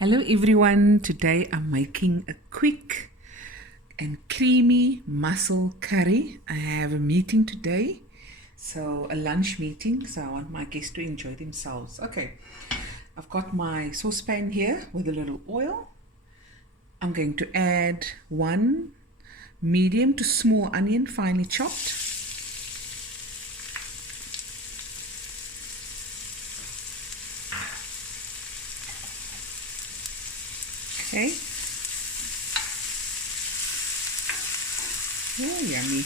Hello everyone, today I'm making a quick and creamy mussel curry. I have a meeting today, a lunch meeting, so I want my guests to enjoy themselves. Okay, I've got my saucepan here with a little oil. I'm going to add one medium to small onion, finely chopped. Okay. Oh, yummy.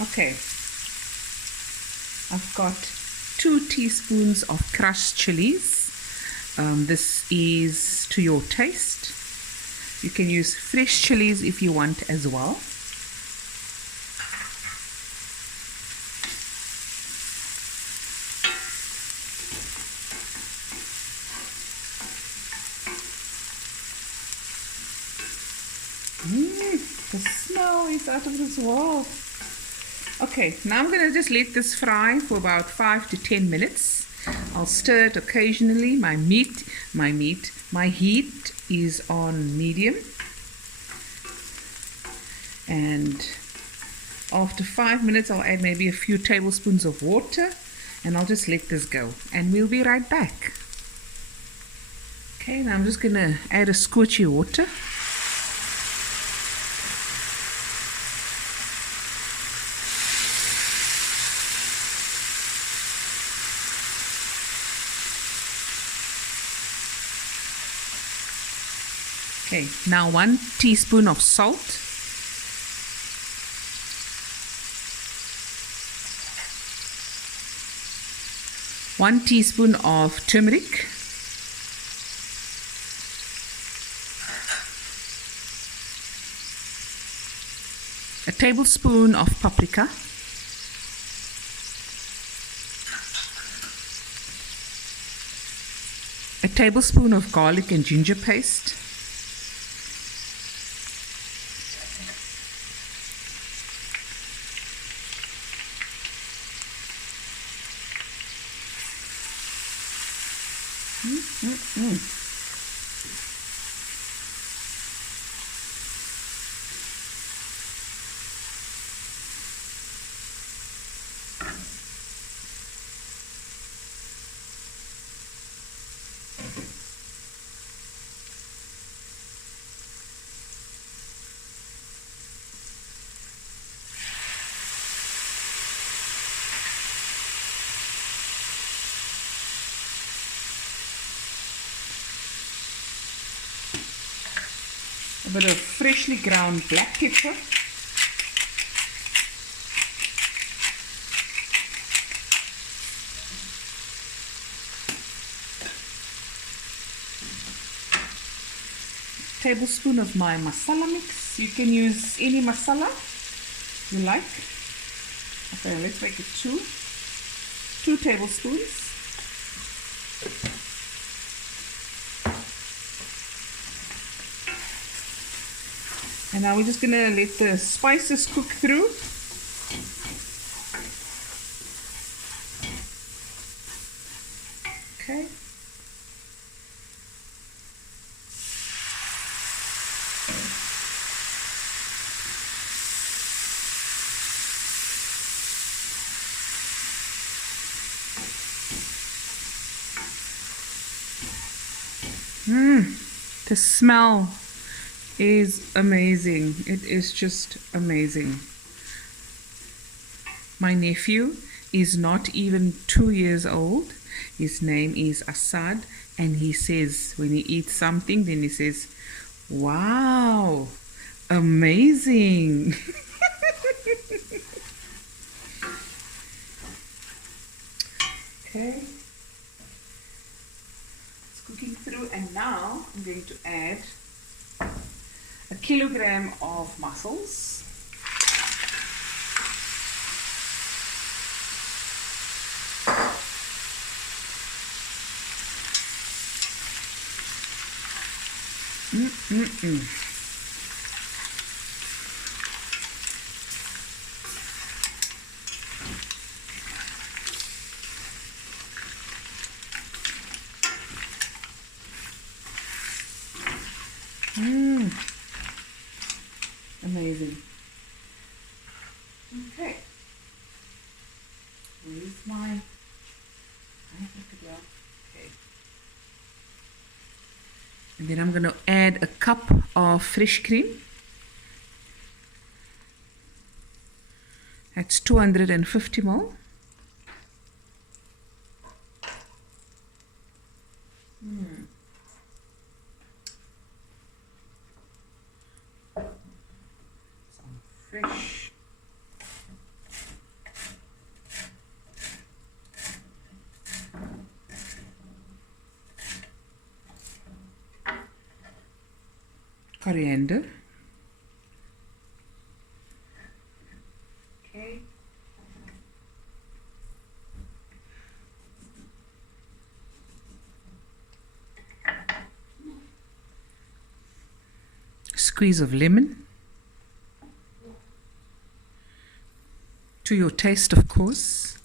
Okay. I've got 2 teaspoons of crushed chilies. This is to your taste. You can use fresh chilies if you want as well. The smell is out of this world. Okay, now I'm going to just let this fry for about 5 to 10 minutes. I'll stir it occasionally. My heat is on medium. And after 5 minutes, I'll add maybe a few tablespoons of water and I'll just let this go. And we'll be right back. Okay, now I'm just going to add a squirty water. Okay, now 1 teaspoon of salt. One teaspoon of turmeric. A tablespoon of paprika. A tablespoon of garlic and ginger paste. A bit of freshly ground black pepper. Tablespoon of my masala mix. You can use any masala you like. Okay, let's make it 2 tablespoons. And now we're just going to let the spices cook through. Okay. The smell is amazing. It is just amazing. My nephew is not even 2 years old. His name is Assad, and he says when he eats something, then he says, "Wow, amazing." Okay, it's cooking through, and now I'm going to add a kilogram of mussels. Okay. Where's my... I have to go. Okay. And then I'm going to add a cup of fresh cream. That's 250 ml. Some fresh. Coriander. Okay. Squeeze of lemon. To your taste, of course.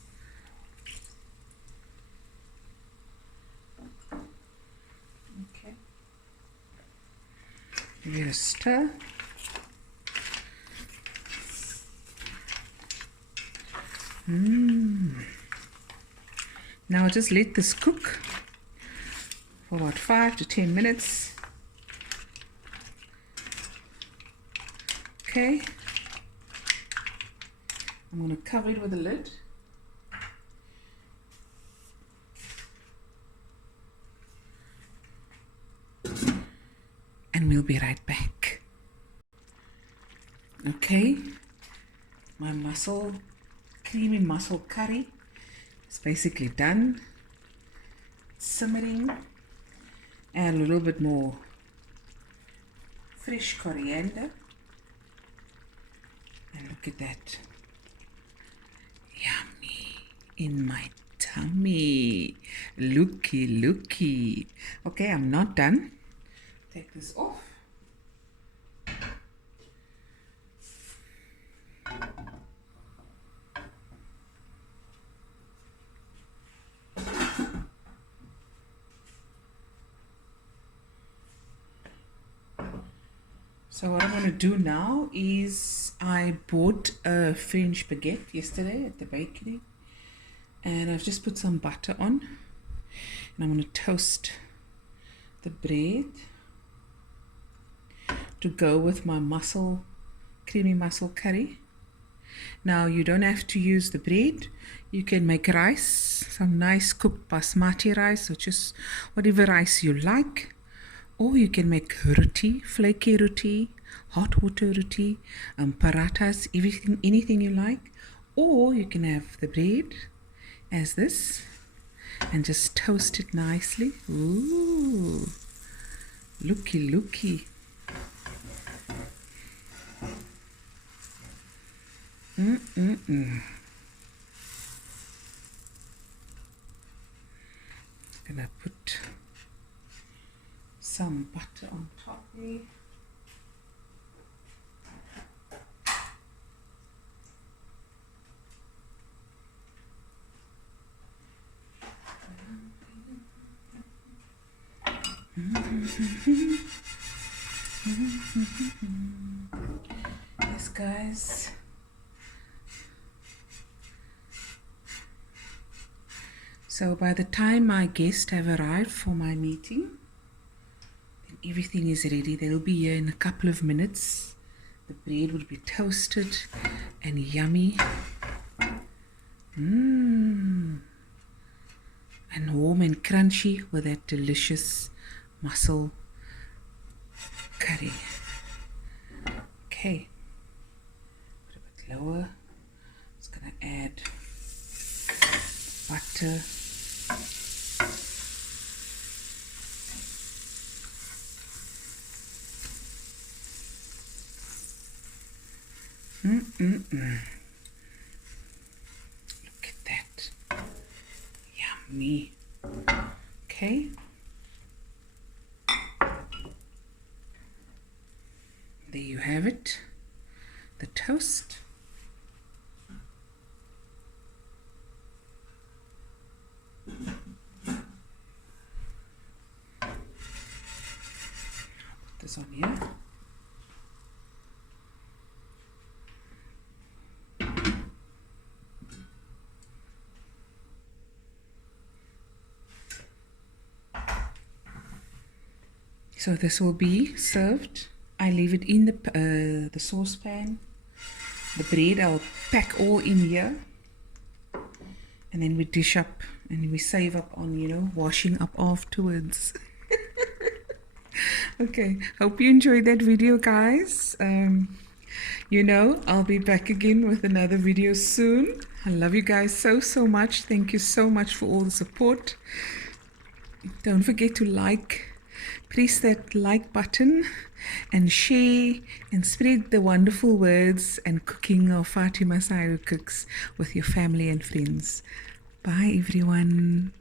Okay. Give it a stir. Now just let this cook for about 5 to 10 minutes. Okay. I'm going to cover it with a lid. And we'll be right back. Okay. My creamy mussel curry is basically done. Simmering. Add a little bit more fresh coriander. And look at that. Yummy in my tummy. Looky, looky. Okay, I'm not done. Take this off. So what I'm going to do now is I bought a French baguette yesterday at the bakery, and I've just put some butter on, and I'm going to toast the bread to go with my creamy mussel curry. Now you don't have to use the bread. You can make rice, some nice cooked basmati rice, or just whatever rice you like. Or you can make roti, flaky roti, hot water roti, parathas, anything you like. Or you can have the bread as this and just toast it nicely. Ooh, looky, looky. Gonna put some butter on top there. Yes, guys. So by the time my guests have arrived for my meeting, then everything is ready. They'll be here in a couple of minutes. The bread will be toasted and yummy. And warm and crunchy with that delicious mussel curry. Okay, put it a bit lower. Just gonna add butter. Look at that. Yummy. Okay. There you have it. The toast. Put this on here. So this will be served. I leave it in the saucepan. The bread I'll pack all in here, and then we dish up and we save up on, you know, washing up afterwards. Okay, hope you enjoyed that video, guys. You know, I'll be back again with another video soon. I love you guys so much. Thank you so much for all the support. Don't forget to press that like button and share and spread the wonderful words and cooking of Fatima Sairu Cooks with your family and friends. Bye everyone.